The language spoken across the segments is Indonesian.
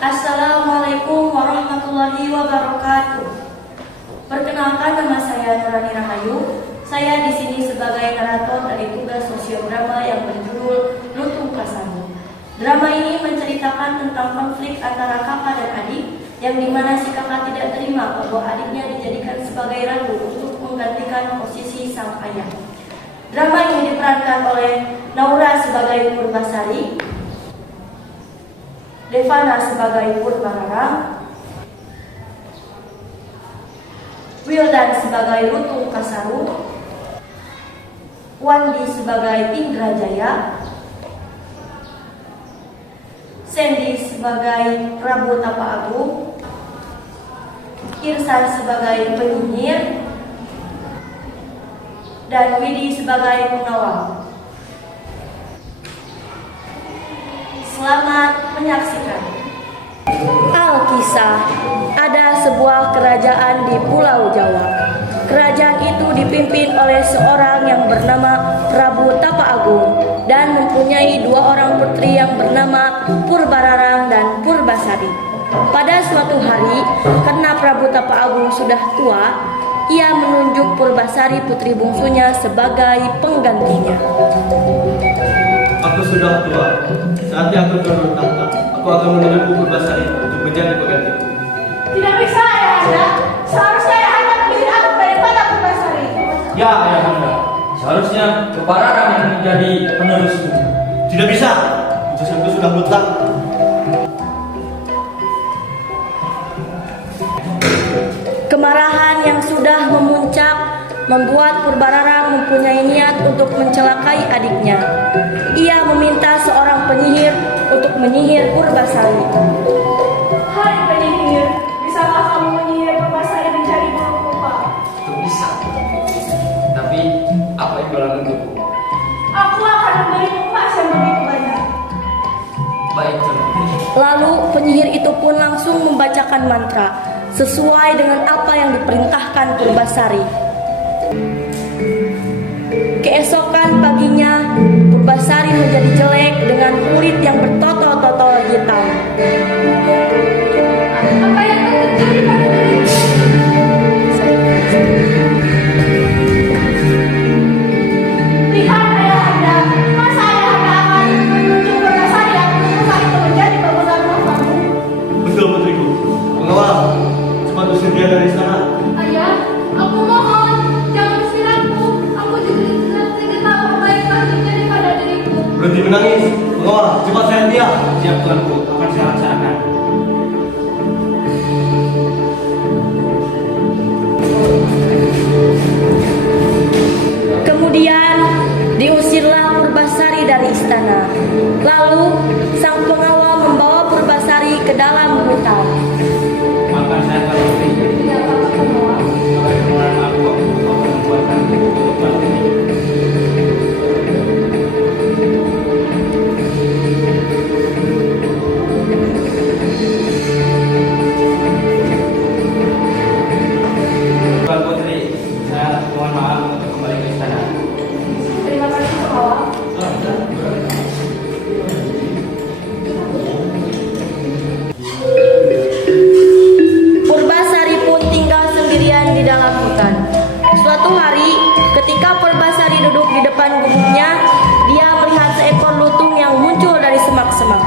Assalamualaikum warahmatullahi wabarakatuh. Perkenalkan, nama saya Nurani Rahayu. Saya di sini sebagai narator dari tugas sosiodrama yang berjudul Lutung Kasaru. Drama ini menceritakan tentang konflik antara kakak dan adik, yang dimana si kakak tidak terima bahwa adiknya dijadikan sebagai ratu untuk menggantikan posisi sang ayah. Drama ini diperankan oleh Naura sebagai Purbasari, Devana sebagai Purbararang, Wildan sebagai Lutung Kasaru, Wandi sebagai Indrajaya, Sandy sebagai Prabu Tapa Agung, Irsan sebagai penyihir, dan Widi sebagai pengawal. Selamat menyaksikan. Alkisah, ada sebuah kerajaan di Pulau Jawa. Kerajaan itu dipimpin oleh seorang yang bernama Prabu Tapa Agung dan mempunyai dua orang putri yang bernama Purbararang dan Purbasari. Pada suatu hari, karena Prabu Tapa Agung sudah tua, ia menunjuk Purbasari putri bungsunya sebagai penggantinya. Aku sudah tua. Saatnya aku turun tahta. Aku akan menunjuk Purbasari untuk menjadi penggantiku. Tidak bisa, Ayahanda. Seharusnya Ayahanda memilih aku daripada Purbasari. Ya, Ayahanda. Seharusnya Purbararang yang menjadi penerusku. Tidak bisa. Putusanku sudah mutlak. Kemarahan yang sudah memuncak membuat Purbararang mempunyai niat untuk mencelakai adiknya. Ia meminta seorang penyihir untuk menyihir Purbasari. Hai penyihir, bisakah kamu menyihir Purbasari menjadi burung rupa? Itu bisa. Tapi apa imbalan untukku? Aku akan memberimu emas yang begitu banyak. Baik, Tuan. Lalu penyihir itu pun langsung membacakan mantra sesuai dengan apa yang diperintahkan Purbasari. Keesokan paginya, Purbasari menjadi jelek dengan kulit yang bertotol-totol hitam. Apa yang akan terjadi pada diriku? Lihat Ayahanda, masa Ayahanda akan menunjuk Purbasari yang berubah itu menjadi pemegang kamu? Betul, putriku. Pengawal, cepat usir dia dari sana. Ayah, aku mohon, jangan usir aku. Aku juga tidak tahu baik lagi daripada diriku. Berhenti menangis. Pengawal, cepat sayang dia. Siap, Tuanku. Akan saya laksanakan. Kemudian diusirlah Purbasari dari istana. Lalu sang pengawal membawa Purbasari ke dalam hutan. Maka saya akan memberikan Ya, Bapak Pengawal. pengenalan aku akan membuatkan untuk batu ini. Tuan Putri, saya mohon maaf untuk kembali ke istana. Terima kasih Pengawal. Purbasari pun tinggal sendirian di dalam hutan. Suatu hari, ketika Purbasari duduk di depan gubuknya, dia melihat seekor lutung yang muncul dari semak-semak.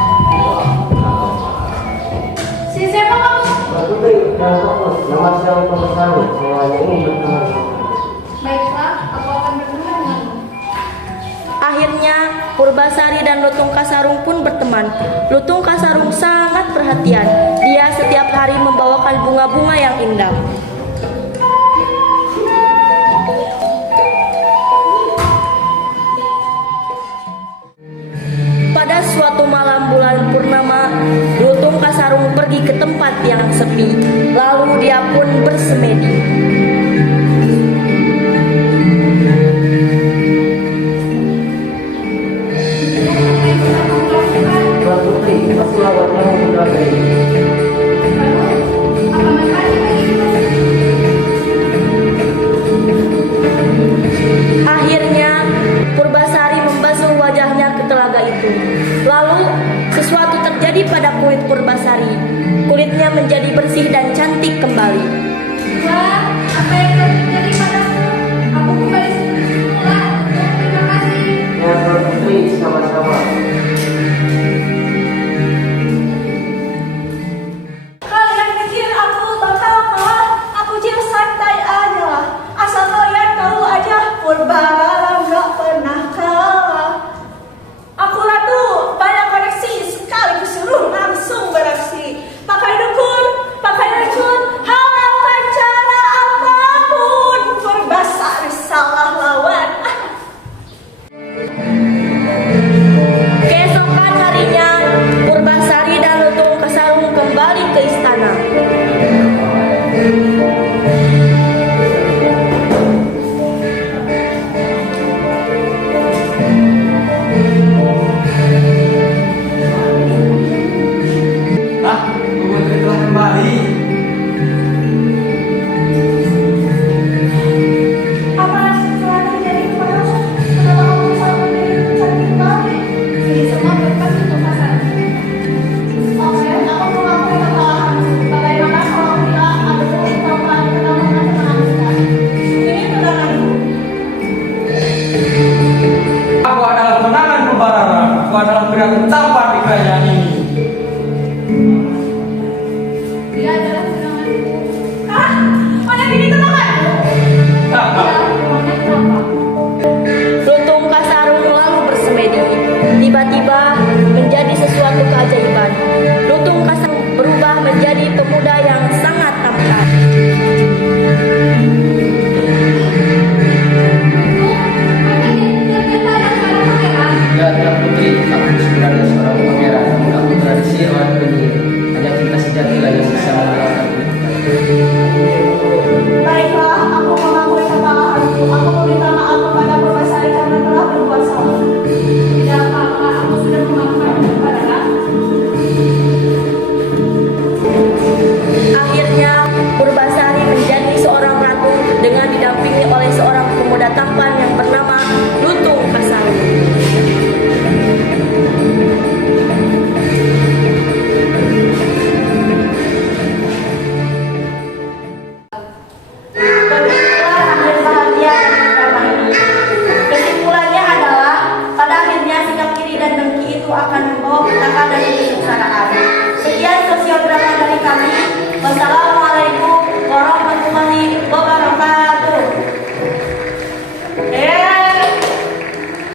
Si siapa kamu? Pak Putri, dan fokus. Nama saya Purbasari. Saya hanya ingin berteman. Baiklah, aku akan bertemu denganmu. Akhirnya, Purbasari dan Lutung Kasarung pun berteman. Lutung Kasarung sangat perhatian. Dia setiap hari membawakan bunga-bunga yang indah. Pada suatu malam bulan purnama, Lutung Kasarung pergi ke tempat yang sepi. Lalu dia pun bersemedi. Pak Putri, pasti lawatnya sudah dari. Apa makanya begitu? Akhirnya, Purbasari membasuh wajahnya ke telaga itu. Lalu, sesuatu terjadi pada kulit Purbasari. Purbasari. Kulitnya menjadi bersih dan cantik kembali. Wah, apa yang kau terjadi padaku? Aku kembali seperti semula. Terima kasih. Ya Tuan Putri, sama-sama. Kalian pikir aku bakal kalah? Aku jil santai aja. Asal kalian tahu aja, Purbarara nggak pernah kalah. Aku ratu, banyak koneksi, sekali kusuruh langsung beraksi. Pakai dukun, pakai racun, halalkan cara apapun. Purbasari salah lawan. Keesokan harinya, Purbasari dan Lutung Kasarung kembali ke istana. Ah, Putri telah kembali. Apa yang telah terjadi kepadamu? Kenapa kamu selalu menjadi cantik kembali? Ini semua berkat untuk pasar. Oke, aku mengakui kesalahanku. Bagaimana kalau bilang aku perempuan pertama teman-teman? Ini tunanganku. Aku adalah kemenangan Purbarara. Aku adalah pria tertampan di kerajaan ini. Dia adalah tunanganku. Ah, mana ini tunanganku? Ya, memangnya kenapa? Lutung Kasarung lalu bersemedi. Tiba-tiba menjadi sesuatu keajaiban. Lutung Kasarung berubah menjadi pemuda yang sangat tampan. Ya Tuan Putri, aku sebenarnya seorang pangeran, namun aku tradisi orang penyihir. Hanya cinta sejatilah yang bisa mengalahkan Baiklah, aku mengakui kesalahanku. Aku meminta maaf kepada Purbasari karena telah berbuat salah. Tidak apa-apa, aku sudah memaafkan kepada. Akhirnya Purbasari menjadi seorang ratu dengan didampingi oleh seorang pemuda tampan yang bernama Lutung Kasarung. Begitulah akhir bahagia dari drama ini. Kesimpulannya adalah pada akhirnya sikap iri dan dengki itu akan membawa petaka dan kesengsaraan. Sekian sosial drama dari kami. Wassalamualaikum